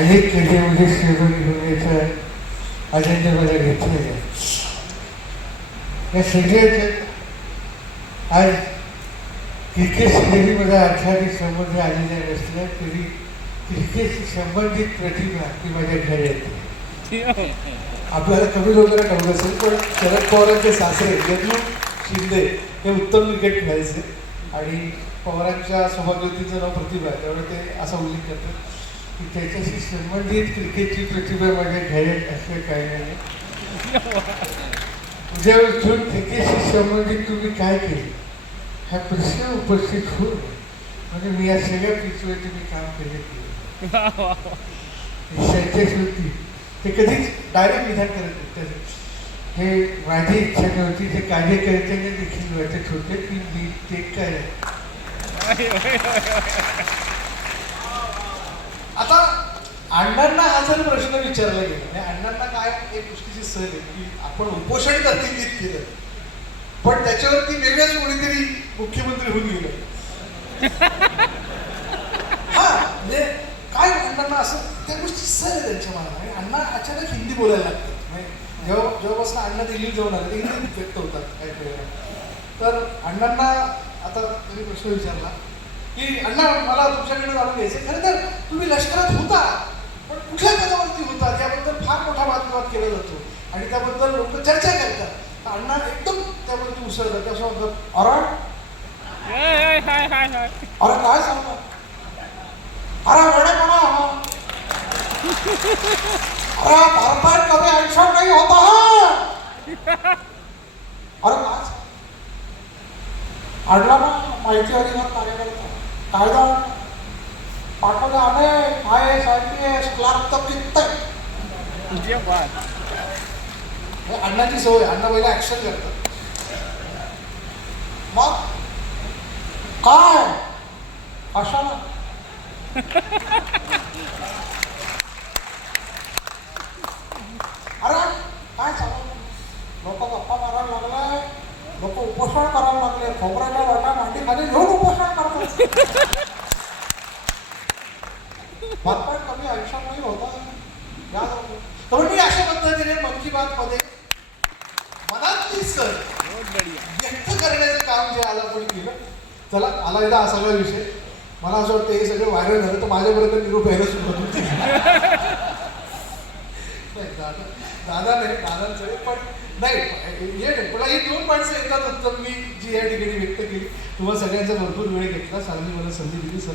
अनेक केंद्रामध्ये सहभागी होण्याचा अजेंडा मला घेतलेला आहे. या सगळ्यात आज क्रिकेटशी जरी मला अर्थाने संबंध आलेला नसला तरी क्रिकेटशी संबंधित प्रतिभा ती माझ्या घरी येते. आपल्याला कमी लोकांना ठाऊक असेल पण शरद पवारांचे सासरे यदू शिंदे हे उत्तम क्रिकेट खेळायचे आणि पवारांच्या सौभाग्यवतीचं नाव प्रतिभा आहे, त्यामुळे ते असा उल्लेख करतात की त्याच्याशी संबंधित क्रिकेटची प्रतिभा माझ्या घरात असं काही नाही. उद्या उठून क्रिकेटशी संबंधित तुम्ही काय केले हा प्रश्न उपस्थित होऊ नये म्हणजे मी या सगळ्या पिचवरती मी काम केले होती ते कधीच डायरेक्ट विधान करत नाही. हे माझी इच्छा नव्हती, ते कार्यकर्त्यांना देखील वाटत होते की मी ते काय. आता अण्णांना हा जर प्रश्न विचारला गेला आणि अण्णांना काय एक गोष्टीची सहल आहे की आपण उपोषण करतील केलं पण त्याच्यावरती वेगळंच कोणीतरी मुख्यमंत्री होऊन गेलं. हा म्हणजे काय अण्णांना असं त्या गोष्टी सहल आहे त्यांच्या मनात आणि अण्णा अचानक हिंदी बोलायला लागतात. जेव्हापासून अण्णा दिल्लीत जाऊन आले ते हिंदीत व्यक्त होतात काय वेळेला. तर अण्णांना आता त्यांनी प्रश्न विचारला की अण्णा मला तुमच्याकडे जाणून घ्यायचं खरं तर तुम्ही लष्करात होता पण कुठल्या पदावरती होता त्याबद्दल फार मोठा वादविवाद केला जातो आणि त्याबद्दल लोक चर्चा करतात. तर अण्णा एकदम त्याबद्दल उसळतात असं म्हणतात अरे काय सांगतात अरे वेडे म्हणा अरे भारतात कभी ऐसा नहीं होता है. अरे काय अडला ना माहिती अधिकार कार्यकर्ता कायदा पाठवले आम्ही IAS IPS क्लार्क तर किती अण्णाची सवय अण्णा पहिला ऍक्शन करतात. मग काय कशाला अरे काय चालू लोक गप्पा मारायला लागलाय, लोक उपोषण करायला लागले, खोबऱ्याच्या वाटा मांडी खाली घेऊन उपोषण करतात. बातपाट कमी आयुष्यामध्ये होता तर मी अशा पद्धतीने मन की बात मध्ये मनातली सर व्यक्त करण्याचं काम जे आला कोणी केलं. चला आला एकदा हा सगळा विषय मला असं वाटतं हे सगळं व्हायरल झालं तर माझ्यापर्यंत निरोप यायला सुरुवात होती. दादा नाही दादांचं पण नाही हे नाही पण ही दोन माणसं येतात उत्तम मी जी या ठिकाणी व्यक्त केली. तुम्हाला सगळ्यांचा भरपूर वेळ घेतला, चांगली मला संधी दिली. सर